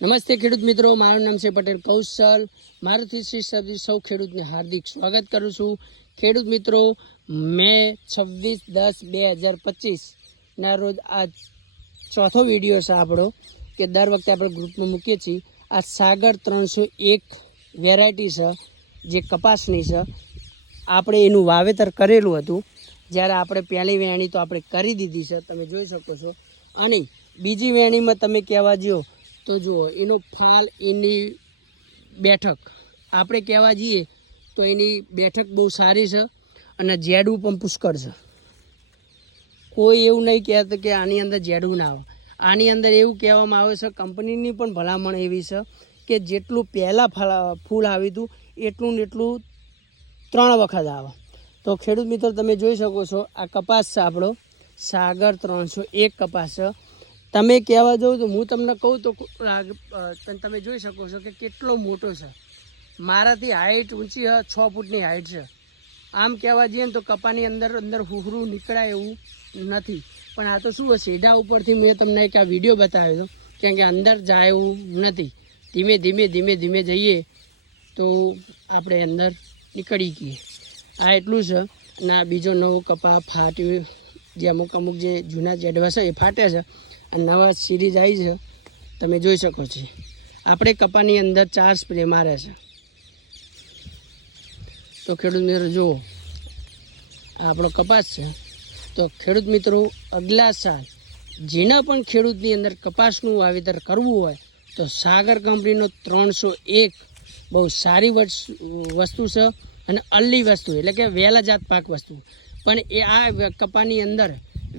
નમસ્તે ખેડૂત મિત્રો, મારું નામ છે પટેલ કૌશલ. મારુતિ શ્રી સૌ ખેડૂતને હાર્દિક સ્વાગત કરું છું. ખેડૂત મિત્રો, મે 26/10/2025ના રોજ આ ચોથો વિડીયો છે આપણો કે દર વખતે આપણે ગ્રુપમાં મૂકીએ છીએ. આ સાગર 301 વેરાયટી છે જે કપાસની છે. આપણે એનું વાવેતર કરેલું હતું. જ્યારે આપણે પહેલી વેણી તો આપણે કરી દીધી છે, તમે જોઈ શકો છો. અને બીજી વેણીમાં તમે કહેવા જુઓ તો જુઓ એનો ફાલ, એની બેઠક આપણે કહેવા જઈએ તો એની બેઠક બહુ સારી છે અને જેડું પણ પુષ્કળ છે. કોઈ એવું નહીં કહેતું કે આની અંદર જેડું ના આવે. આની અંદર એવું કહેવામાં આવે છે, કંપનીની પણ ભલામણ એવી છે કે જેટલું પહેલાં ફૂલ આવ્યું હતું એટલું ને એટલું 3 વખત આવે. તો ખેડૂત મિત્રો, તમે જોઈ શકો છો આ કપાસ છે આપણો સાગર 301 કપાસ છે. તમે કહેવા જાઓ તો હું તમને કહું તો તમે જોઈ શકો છો કે કેટલો મોટો છે. મારાથી હાઇટ ઊંચી 6 ફૂટની હાઇટ છે. આમ કહેવા જઈએ ને તો કપાની અંદર હુહરું નીકળાય એવું નથી. પણ આ તો શું સીધા ઉપરથી મેં તમને એક આ વિડીયો બતાવ્યો હતો, કેમ કે અંદર જાય એવું નથી. ધીમે ધીમે જઈએ તો આપણે અંદર નીકળી ગઈએ. આ એટલું છે. અને આ બીજો નવો કપા ફાટ્યું, જે અમુક જે જૂના જેડવા છે એ ફાટ્યા છે. આ નવા સિરીઝ આવી છે, તમે જોઈ શકો છો. આપણે કપાની અંદર 4 સ્પ્રે મારે છે. તો ખેડૂત મિત્રો જુઓ, આ આપણો કપાસ છે. તો ખેડૂત મિત્રો, અગલા સાલ જેના પણ ખેડૂતની અંદર કપાસનું વાવેતર કરવું હોય તો સાગર કંપનીનો 301 બહુ સારી વસ્તુ છે અને અલ્લી વસ્તુ, એટલે કે વહેલા જાત પાક વસ્તુ. પણ એ આ કપાની અંદર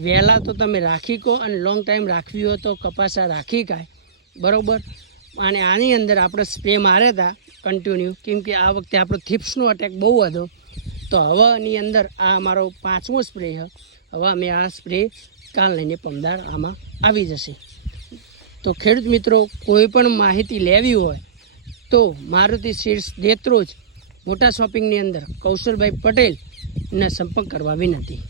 વહેલા તો તમે રાખી કહો અને લોંગ ટાઈમ રાખવી હોય તો કપાસા રાખી કાય બરાબર. અને આની અંદર આપણે સ્પ્રે માર્યા હતા કન્ટિન્યુ, કેમ કે આ વખતે આપણો થીપ્સનો અટેક બહુ હતો. તો હવાની અંદર આ અમારો 5મો સ્પ્રે છે. હવે અમે આ સ્પ્રે કાલ લઈને પમદાર આમાં આવી જશે. તો ખેડૂત મિત્રો, કોઈ પણ માહિતી લેવી હોય તો મારુતિ સીડ્સ દેત્રોજ મોટા શોપિંગની અંદર કૌશલભાઈ પટેલને સંપર્ક કરવા વિનંતી.